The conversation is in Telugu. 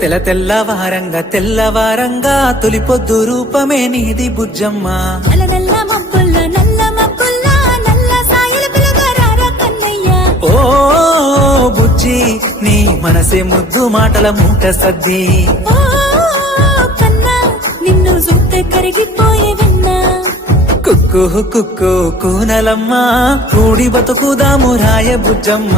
తెల్లవారంగా తెల్లవారంగా తొలి పొద్దు రూపమే నీది బుజ్జమ్మ. నల్ల మబ్బుల్ల నల్ల సాయల పిలగారా కన్నయ్య. ఓ బుజ్జి నీ మనసే ముద్దు మాటల మూట సద్ది. ఓ కన్నా నిన్ను చూస్తే కరిగిపోయే విన్నా. కుక్కు కుక్కు కూనలమ్మ కూడి బతుకుదాము రాయ బుజ్జమ్మ.